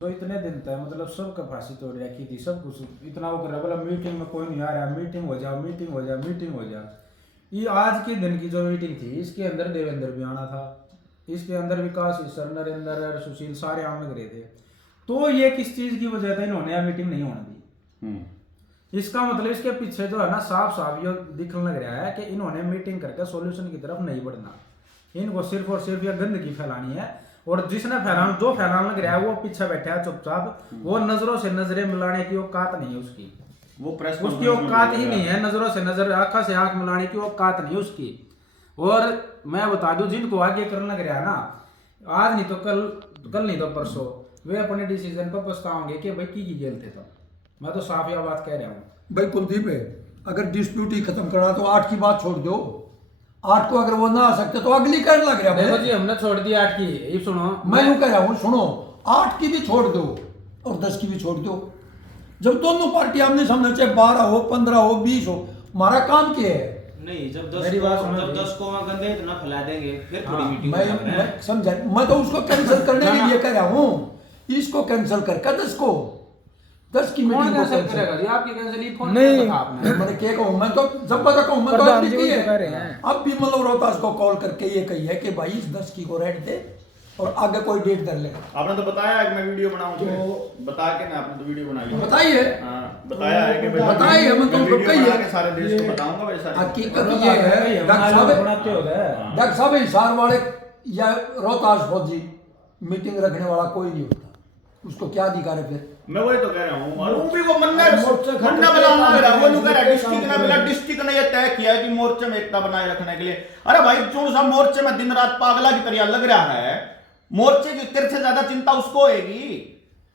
तो इतने दिन तक मतलब सबका फांसी तोड़ रखी थी, सब कुछ इतना वो कर रहा, बोला मीटिंग में कोई नहीं आ रहा, मीटिंग हो जाओ, मीटिंग हो जाओ, मीटिंग हो जाओ। ये आज के दिन की जो मीटिंग थी, इसके अंदर देवेंद्र भी आना था, इसके अंदर विकास ईश्वर, नरेंद्र और सुशील सारे आने लग रहे थे। तो ये किस चीज की वजह से इन्होंने मीटिंग नहीं होने दी? इसका मतलब इसके पीछे जो है ना, साफ साफ ये दिखने लग रहा है कि इन्होंने मीटिंग करके सॉल्यूशन की तरफ नहीं बढ़ना, इनको सिर्फ और सिर्फ ये गंदगी फैलानी है। और जिसने जो फैलाने लग रहा है वो पीछे बैठा है चुपचाप, वो नजरों से नजरें मिलाने की औकात नहीं है उसकी, वो प्रेस उसकी औकात ही नहीं है, नजरों से नजर, आंखों से आंख मिलाने की औकात नहीं उसकी। और मैं बता दूं, जिनको आगे करने लग रहा है ना, आज नहीं तो कल नहीं तो परसों वे अपने डिसीजन पर पछताओगे कि भाई की गेल थे। तो मैं तो साफ यह बात कह रहा हूँ भाई कुलदीप है, अगर डिस्प्यूट ही खत्म करना तो 8 की बात छोड़ दो। 8 को अगर वो ना आ सकते तो अगली करने लग रहा देखो है। जी, हमने छोड़ दी 8 की, ये सुनो मैं यूं कह रहा हूँ, सुनो, 8 की भी छोड़ दो और 10 की भी छोड़ दो। जब दोनों पार्टी आमने सामने, चाहे 12 हो, 15 हो, 20 हो, हमारा काम क्या है? नहीं, जब मेरी बात सुनो, जब 10 को वहां गंदे इतना फैला देंगे फिर थोड़ी हाँ, मीटिंग मैं समझा, मैं तो उसको कैंसिल करने के लिए कह रहा हूँ, इसको कैंसिल कर 10 की कौन मीटिंग को कैंसिल कैंसिल। करेगा जी? आपकी कैंसिल ही फोन नहीं, किया था आपने। मैंने क्या कहूँ, मैं तो जब बता कहूँ, मैं तो प्रधान अभी जी की वही तो कह रहे है, हैं। अब भी मतलब रोहतास को कॉल करके ये कही है कि भाई इस 10 की को रेट दे और आगे कोई डेट कर ले। आपने तो बताया है कि मैं वीडियो बनाऊं, तो बता के ना, आपने तो वीडियो बनाई है। बताइए, हाँ, बताया है कि भाई बताइए, हम तो वीडियो कही है। बना के सारे देश को बताऊंगा भाई सारी। हकीकत ये है, बनाते हो गए। डॉक्टर साहब हिसार वाले या रोहतास फौजी मीटिंग रखने वाला कोई नहीं होता, उसको क्या अधिकार है फिर? मैं वही तो कह रहा हूँ, और वो भी वो मन्ना बना लग रहा है, वो कह रहा है डिस्ट्रिक्ट ने मिला, डिस्ट्रिक्ट ने ये तय किया है कि मोर्चे में एकता बनाए रखने के लिए। अरे भाई जो सा मोर्चे में दिन रात पागला की तरह लग रहा है, मोर्चे की तेरे से ज्यादा चिंता उसको होगी।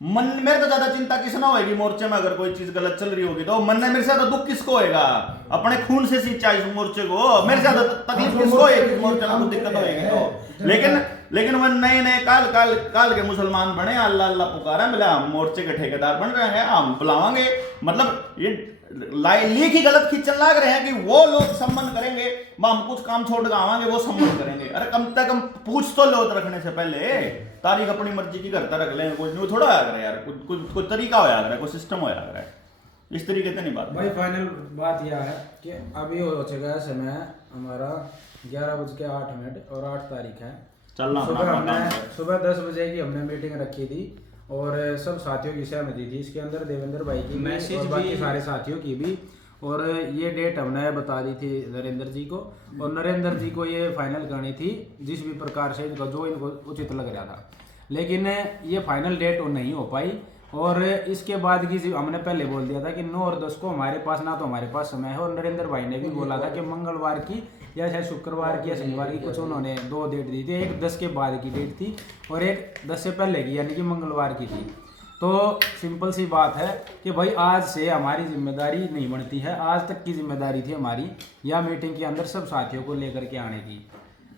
मन मेरे तो ज्यादा चिंता किस ना होगी मोर्चे में, अगर कोई चीज गलत चल रही होगी तो मन में मेरे से ज्यादा दुख किसको होएगा? अपने खून से सींचा इस मोर्चे को, मेरे से ज्यादा तकलीफ किसको होगी? मोर्चे में कुछ दिक्कत होगी तो। लेकिन वह नए काल के मुसलमान बने, अल्लाह अल्लाह पुकारा, मिला हम मोर्चे के ठेकेदार बन रहे हैं, हम बुलावांगे। मतलब ये लीक ही गलत खींचने लग रहे हैं कि वो लोग संबंध करेंगे, हम कुछ काम छोड़ के आवांगे, वो संबंध करेंगे। अरे कम से कम पूछ तो लो रखने से पहले, तारीख अपनी मर्जी की करता रख लेंगे, कुछ नहीं थोड़ा आया करे यार, कुछ तरीका होया करे, कोई सिस्टम होया करे, इस तरीके से नहीं बात। भाई फाइनल बात यह है कि अभी हो चुका है समय हमारा 11:08 और 8 तारीख है। चलना सुबह 10 बजे की हमने मीटिंग रखी थी और सब साथियों की सहमति थी इसके अंदर, देवेंद्र भाई की भी और बाकी सारे साथियों की भी। और ये डेट हमने बता दी थी नरेंद्र जी को, और नरेंद्र जी को ये फाइनल करनी थी जिस भी प्रकार से इनको जो इनको उचित लग रहा था। लेकिन ये फाइनल डेट नहीं हो पाई। और इसके बाद की हमने पहले बोल दिया था कि 9 और 10 को हमारे पास ना तो हमारे पास समय है, और नरेंद्र भाई ने भी बोला था कि मंगलवार की या शायद शुक्रवार की या शनिवार की, कुछ उन्होंने 2 डेट दी थी, एक 10 के बाद की डेट थी और एक 10 से पहले की यानी कि मंगलवार की थी। तो सिंपल सी बात है कि भाई आज से हमारी जिम्मेदारी नहीं बनती है, आज तक की जिम्मेदारी थी हमारी या मीटिंग के अंदर सब साथियों को लेकर के आने की,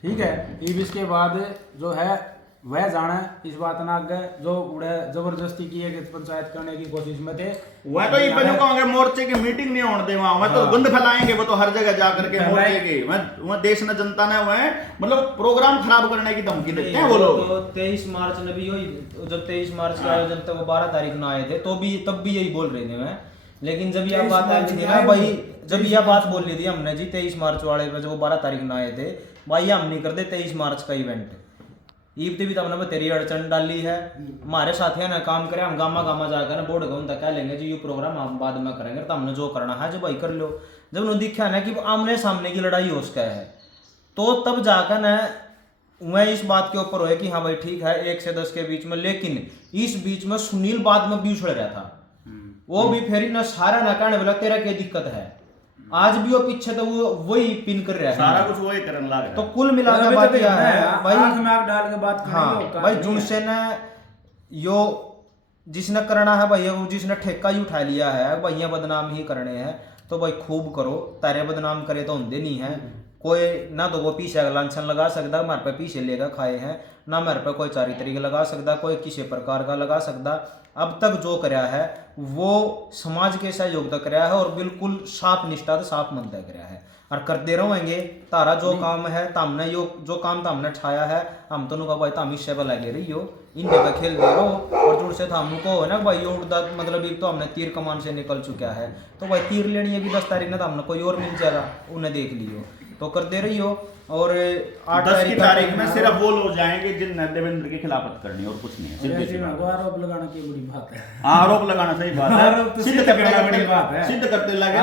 ठीक है। अब इसके बाद जो है वह जाना इस बात ना आगे जो उड़े जबरदस्ती की है कि पंचायत करने की कोशिश में थे, वह तो ये कहोगे मोर्चे की मीटिंग नहीं होने दे, वहां तो गंद फैलाएंगे, वो तो हर जगह जा करके मोर्चे की वह देश न जनता ने वह मतलब प्रोग्राम खराब करने की धमकी देते हैं वो लोग। तो 23 मार्च ने भी यही, जब 23 मार्च का आयोजन था वो 12 तारीख को आए थे, तो भी तब भी यही बोल रहे थे मैं। लेकिन जब यह बात आई थी ना भाई, जब यह बात बोल ली थी हमने जी 23 मार्च वाले पे, जब वो 12 तारीख को आए थे भाई, हम नहीं करते 23 मार्च का इवेंट। ईब भी तब तेरी अड़चन डाली है, हमारे साथियों ने काम करे, हम गामा जाकर बोर्ड गौन तक कह लेंगे जी ये प्रोग्राम हम बाद में करेंगे, तो हमने जो करना है जो भाई कर लो। जब उन्होंने दिखा ना कि आमने सामने की लड़ाई हो उसका है, तो तब जाकर ना वह इस बात के ऊपर हुए कि हाँ भाई ठीक है 1 से 10 के बीच में। लेकिन इस बीच में सुनील बाद में भी उछल रहा था, वो भी फिर ना सारा ना कहने वाला तेरा क्या दिक्कत है, आज भी वो पीछे तो वो वही पिन कर रहा है, सारा कुछ वही करने लगा। तो कुल मिलाकर बात यह है भाई, आंख में आग डाल के बात करेंगे। हाँ भाई जिनसे ने यो जिसने करना है भैया, जिसने ठेका ही उठा लिया है भैया बदनाम ही करने हैं, तो भाई खूब करो, तारे बदनाम करे तो होंगे नहीं है कोई ना, तो वो पीछे लांछन लगा सकता, हमारे पे पीछे लेकर खाए हैं ना, मेरे पे कोई चारी तरीके लगा सकता, कोई किसी प्रकार का लगा सकता। अब तक जो कराया है वो समाज के सहयोग तक कराया है और बिल्कुल साफ निष्ठा साफ मन तक कराया है। और करते रहेंगे। तारा जो काम है हमने यो जो काम हमने छाया है हम तो का भाई तुम इससे लगे रही हो इनके पे खेल दे रहो और जुड़ से हमको है ना भाई यो मतलब एक तो हमने तीर कमान से निकल चुका है तो भाई तीर लेनी है भी 10 तारीख ने तो हमने कोई और मिल जाएगा उन्हें देख लियो तो कर दे रही हो। और 8 10 की तारीख में सिर्फ वो लोग जाएंगे जिन देवेंद्र की खिलाफत करनी और कुछ नहीं है। सीधी सी बात है। आरोप लगाना की बड़ी बात है। आरोप लगाना सही बात आरोप है। तो सिद्ध सिद्ध करने करना का बड़ी बात है। सिद्ध करते लगे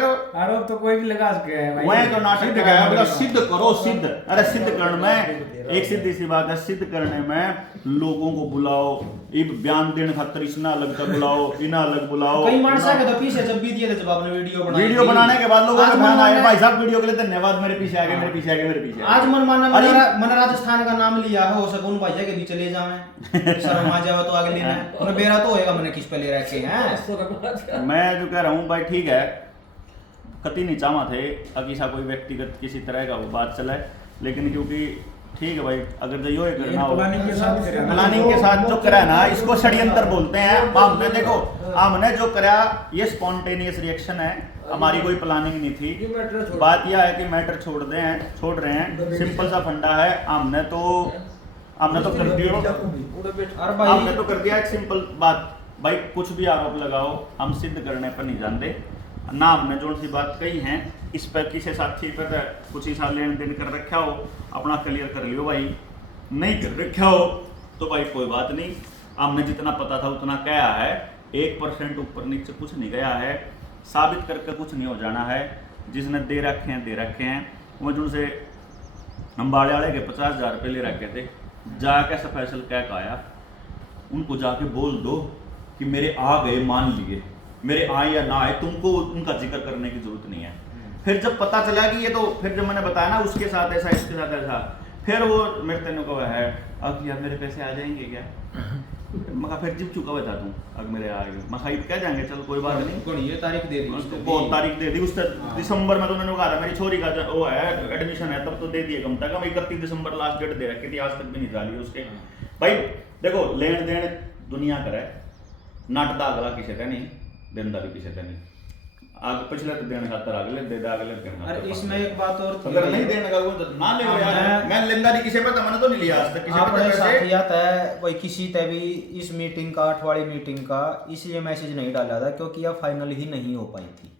रहो। आरोप तो कोई भी लगा सके है भाई। वह तो नाटक दिखाया बोला सिद्ध करो सिद्ध। अरे सिद्ध करने में एक सीधी सी बात है, सिद्ध करने में लोगों को बुलाओ, एक बयान देने खातिर इसना अलग तक बुलाओ, इना अलग बुलाओ। कई मानस है तो पीछे जब भी दिए थे जब आपने वीडियो बनाने के बाद लोगों का ध्यान आया भाई साहब वीडियो के लिए धन्यवाद, मेरे पीछे आ गए मेरे पीछे आ गए मेरे पीछे। आज मनमाना मन राजस्थान का नाम लिया है हो सके उन भैया के बीच ले जावे शर्म आ जावे तो आगे लेना उन्हें बेरा तो होएगा मैंने किस पे ले रखे हैं। मैं जो कह रहा हूँ भाई ठीक है, कति नहीं चाहा थे अकीसा कोई व्यक्तिगत किसी तरह का वो बात चले, लेकिन क्योंकि ठीक है भाई अगर जो ये करना हो प्लानिंग के साथ जो करा ना इसको षड्यंत्र बोलते हैं। हमने देखो हमने जो करा ये स्पॉन्टेनियस रिएक्शन है, हमारी कोई प्लानिंग नहीं थी। बात यह है कि मैटर छोड़ रहे हैं, सिंपल सा फंडा है। हमने तो कर दिया, हमने तो कर दिया एक सिंपल बात भाई, कुछ भी आरोप लगाओ हम सिद्ध करने पर नहीं जानते ना। हमने जो सी बात कही है इस पर किसी साथी पर कुछ हिसाब लेन देन कर रखा हो अपना क्लियर कर लियो भाई, नहीं कर रखा हो तो भाई कोई बात नहीं। हमने जितना पता था उतना कहा है, 1% ऊपर नीचे कुछ नहीं गया है, साबित करके कुछ नहीं हो जाना है। जिसने दे रखे हैं वो जिनसे अम्बाड़े वाले के 50,000 रुपये ले रखे थे, जाके स्पेशल कह आया उनको जाके बोल दो कि मेरे आ गए, मान लिए मेरे आए या ना आए, तुमको उनका जिक्र करने की जरूरत नहीं है। फिर जब पता चला कि ये तो फिर जब मैंने बताया ना उसके साथ ऐसा इसके साथ ऐसा, फिर वो मेरे तेनों को है अब यार मेरे पैसे आ जाएंगे क्या, मैं फिर जिप चुका बता दूं अब मेरे आ गए, मैं कह जाएंगे चल कोई बात नहीं, ये तारीख दे दी बहुत तारीख दे दी उस दिसंबर में तो उन्होंने कहा था मेरी छोरी का वो है एडमिशन है तब तो दे दिए कम तक, 31 दिसंबर लास्ट डेट दे रखी थी, आज तक भी नहीं डाली उसके। भाई देखो लेन देन दुनिया करे, नाटदा अगला किसी का नहीं, देनदारी किसी का नहीं, आगे पिछले तो देने खातर अगले दे दे अगले देने। अरे इसमें एक बात और थी, अगर नहीं देने का वो तो ना ले यार, मैं लेनदारी किसी पे तो मैंने तो नहीं लिया आज तक किसी पे। आपने साथियात है भाई किसी ते भी इस मीटिंग का 8 वाली मीटिंग का इसलिए मैसेज नहीं डाला था क्योंकि यह फाइनल ही नहीं हो पाई थी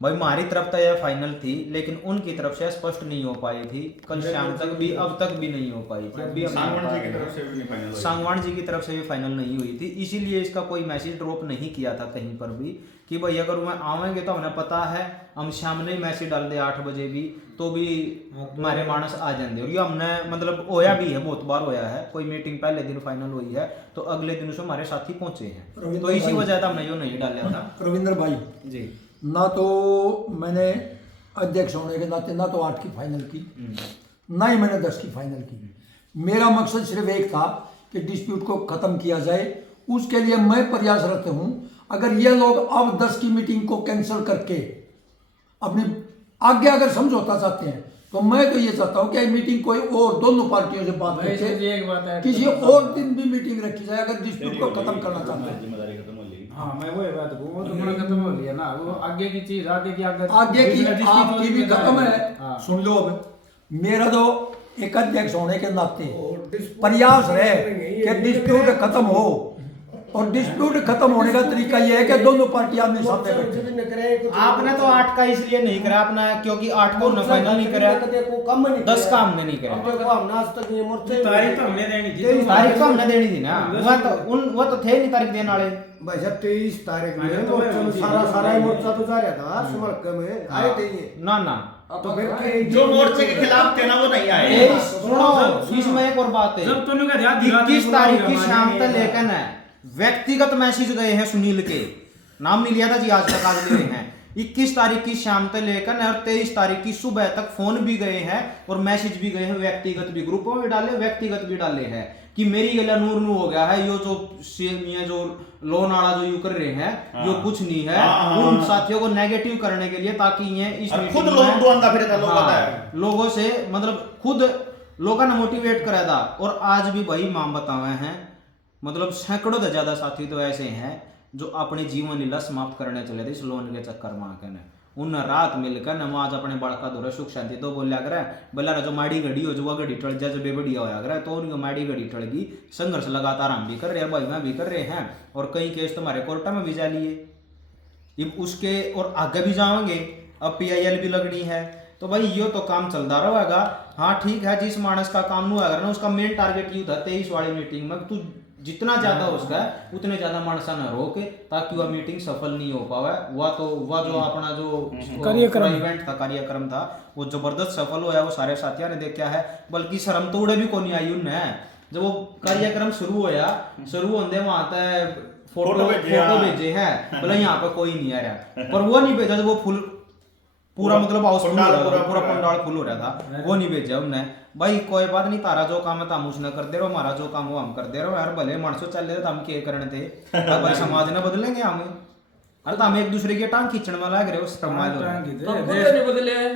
भाई। हमारी तरफ तो यह फाइनल थी लेकिन उनकी तरफ से स्पष्ट नहीं हो पाई थी, कल शाम तक भी अब तक भी नहीं हो पाई थी, अभी सांगवान जी की तरफ से भी नहीं फाइनल हुई, सांगवान जी की तरफ से भी फाइनल नहीं हुई थी। इसीलिए इसका कोई मैसेज ड्रॉप नहीं किया था कहीं पर भी कि भाई अगर वह आवेंगे तो हमें पता है हम शाम ने मैसेज डाल दे 8 बजे भी तो भी हमारे मानस आ जाएंगे। और ये हमने मतलब होया भी है, बहुत बार होया है, कोई मीटिंग पहले दिन फाइनल हुई है तो अगले दिन उसमें हमारे साथी पहुंचे हैं, तो इसी वजह से हमने यो नहीं डाला था। रविंद्र भाई जी ना तो मैंने अध्यक्ष होने के नाते ना तो 8 की फाइनल की, ना ही मैंने 10 की फाइनल की। मेरा मकसद सिर्फ एक था कि डिस्प्यूट को ख़त्म किया जाए, उसके लिए मैं प्रयासरत हूँ। अगर ये लोग अब 10 की मीटिंग को कैंसिल करके अपने आगे अगर समझौता चाहते हैं तो मैं तो ये चाहता हूँ कि मीटिंग कोई और दोनों पार्टियों से बात करके किसी और दिन भी मीटिंग रखी जाए अगर डिस्प्यूट को खत्म करना चाहते हैं। जिम्मेदारी खत्म हो जाएगी। हाँ मैं वही बात कहूँ, वो तो मैंने खत्म हो लिया ना, वो आगे की चीज आगे की आपकी भी खत्म है। सुन लो अब मेरा तो एक अध्यक्ष होने के नाते प्रयास रहे कि डिस्प्यूट खत्म हो, और डिस्प्यूट खत्म होने का तरीका यह है कि दोनों पार्टी आमने सामने बैठे। आपने तो 8 का इसलिए नहीं करा अपना क्योंकि 8 को फाइनल नहीं करा, 10 का हमने नहीं करा। तारीख तो हमने देनी थी, तारीख तो हमने देनी थी ना, वो तो थे नहीं तारीख देने वाले भाई साहब 23 तारीख में सारा मोर्चा तो जा रहा था सुमरक में आए थे ये ना तो फिर जो मोर्चे के खिलाफ थे ना वो नहीं आए। सुनो इसमें एक और बात है, 21 तारीख की शाम तक लेकर है व्यक्तिगत मैसेज गए हैं सुनील के, नाम नहीं लिया था जी आज तक आज ले हैं। 21 तारीख की शाम तक लेकर और 23 तारीख की सुबह तक फोन भी गए हैं और मैसेज भी गए हैं, व्यक्तिगत भी ग्रुपों में डाले व्यक्तिगत भी डाले हैं कि मेरी गला नूर नू हो गया है, यो जो जो लोन वाला जो यू कर रहे हैं यो कुछ नहीं है, उन साथियों को नेगेटिव करने के लिए ताकि ये इस खुद लोगों से मतलब खुद लोगों ने मोटिवेट करा था। और आज भी वही माम बतावे हैं, मतलब सैकड़ों से ज्यादा साथी तो ऐसे हैं जो अपने जीवन लीला समाप्त करने चले थे इस लोन के चक्कर में आकर, उन रात मिलकर नमाज अपने बड़का दौरे सुख शांति तो बोलिया करे बोला जो माड़ी घड़ी हो जो वह घड़ी टल जाए जो बेबड़िया होया करे तो उनकी माड़ी घड़ी टल गई। संघर्ष लगातार हम भी कर रहे हैं, भाई मैं भी कर रहे हैं, और कई केस तुम्हारे कोर्ट में भी जा लिए उसके, और आगे भी जाओगे, अब PIL भी लगनी है। तो भाई ये तो काम चलता रहेगा। हाँ ठीक है, जिस मानस का काम नहीं होगा ना उसका मेन टारगेट ये था 23 वाली मीटिंग में तू जितना ज्यादा उसका है उतने ज्यादा मानसा न रोके ताकि वह मीटिंग सफल नहीं हो पावे। वह जो अपना जो इवेंट था, कार्यक्रम था, वो जबरदस्त सफल होया, वो सारे साथियों ने देखा है, बल्कि शर्म तो उड़े भी को नहीं आई उन्हें। जब वो कार्यक्रम शुरू होया, शुरू होने वहां तक फोटो भेजे हैं, बोले यहाँ पे कोई नहीं आ रहा, पर वो नहीं भेजा, वो फुल पूरा मतलब पूरा पंडाल फुल हो रहा था, वो नहीं भेजा उनने। भाई कोई बात नहीं, तारा जो काम है हम उसने कर दे रहो, हमारा जो काम वो हम कर दे रहो यार, भले मानसो चल रहे तो हम क्या करने थे, भाई समाज ने बदलेंगे हमें, अरे तो हम एक दूसरे के टांग खींचने में लग रहे हो, समाज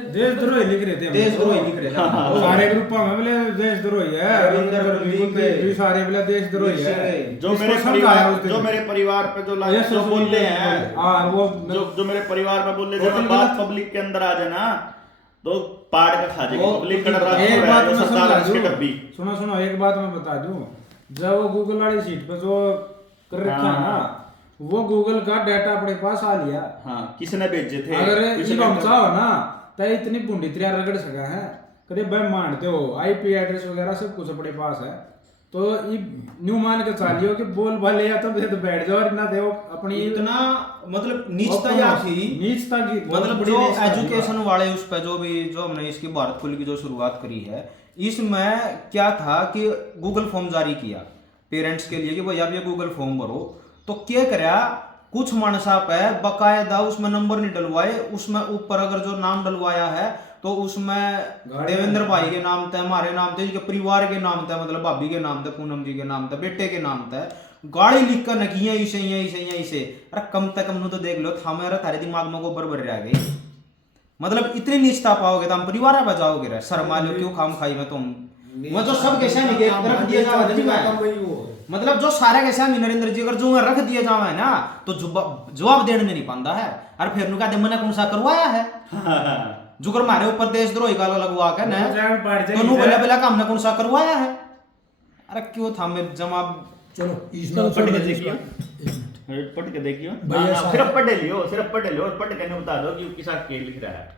देशद्रोही लिख रहे थे, देशद्रोही लिख रहे थे सारे ग्रुप में बोले देशद्रोही है, सारे बोले देशद्रोही है। जो मेरे परिवार पे जो बोलते हैं, वो जो मेरे परिवार में बोल रहे, जब बात पब्लिक के अंदर आ जाए ना तो पाड़ का खा जाएगी पब्लिक। एक बात मैं समझा दूं, सुनो एक बात मैं बता दूं, जब वो गूगल वाली सीट पे जो कर रखा है ना, वो गूगल का डाटा अपने पास आ लिया। हाँ, किसने भेजे थे? अगर हम चाहो ना तो इतनी बूंदी त्रिया रगड़ सका है, कभी भाई मानते हो IP एड्रेस वगैरह सब कुछ अपने पास है, तो न्यू मान के चालियो कि बोल भले या तो बैठ जाओ और ना दे अपनी इतना मतलब नीचता या थी, नीचता की मतलब जो एजुकेशन वाले उस पे जो हमने इसकी भारत कुल की जो शुरुआत करी है, इसमें क्या था कि गूगल फॉर्म जारी किया पेरेंट्स के लिए कि भाई आप ये गूगल फॉर्म भरो, तो क्या करा कुछ मानसा पे बकायदा उसमें नंबर नहीं डलवाए, उसमें ऊपर अगर जो नाम डलवाया है तो उसमें देवेंद्र भाई के नाम थे, हमारे नाम थे, परिवार के नाम थे, मतलब भाभी के नाम थे, पूनम जी के नाम थे, बेटे के नाम थे, गाड़ी लिख कर नकिया इसे। अरे कम से कम तो देख लो था मेरा थारे दिमाग में गोबर भर रह गई, मतलब इतनी नीचता पाओगे तो हम परिवार बजाओगे रे, शर्मा लो क्यों खाम खाई में तुम, मैं जो सब कैसे रख दिया जाओ, मतलब जो सारे कैसे नरेंद्र जी अगर जो रख दिया जाओ है ना तो जवाब देने नहीं पाता है। अरे फिर नुका दे मैंने कौन सा करवाया है जुगर मारे ऊपर देशद्रोही का लगवा के ना तो नु बोला काम ने कौन सा करवाया है। अरे क्यों था मैं जवाब, चलो पढ़ के देखियो, सिर्फ पढ़ लियो और पढ़ के बता दो कि किसा के लिख रहा है।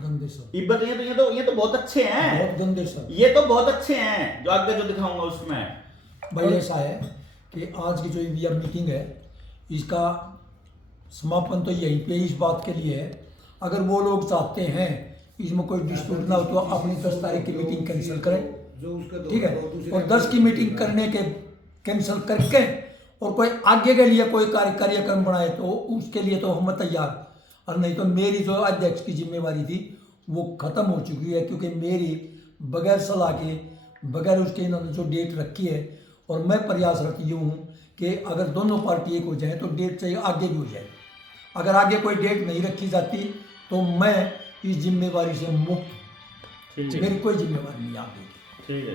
गंदे सर, ये तो बहुत अच्छे हैं, बहुत गंदे सर, ये तो बहुत अच्छे हैं जो आगे जो दिखाऊंगा उसमें। भाई ऐसा है कि आज की जो इंडिया मीटिंग है इसका समापन तो यहीं पे इस बात के लिए है, अगर वो लोग चाहते हैं इसमें कोई डिस्प्यूट ना हो तो अपनी 10 तारीख की मीटिंग कैंसिल करें, ठीक है, और 10 की मीटिंग करने के कैंसिल करके और कोई आगे के लिए कोई कार्यक्रम बनाए तो उसके लिए तो हम तैयार, और नहीं तो मेरी जो अध्यक्ष की जिम्मेवारी थी वो ख़त्म हो चुकी है, क्योंकि मेरी बगैर सलाह के बगैर उसके इन्होंने जो डेट रखी है, और मैं प्रयासरत ये हूँ कि अगर दोनों पार्टी एक हो जाए तो डेट से आगे भी हो जाए, अगर आगे कोई डेट नहीं रखी जाती तो मैं इस जिम्मेवारी से मुक्त, मेरी कोई जिम्मेवारी नहीं आती। ठीक है।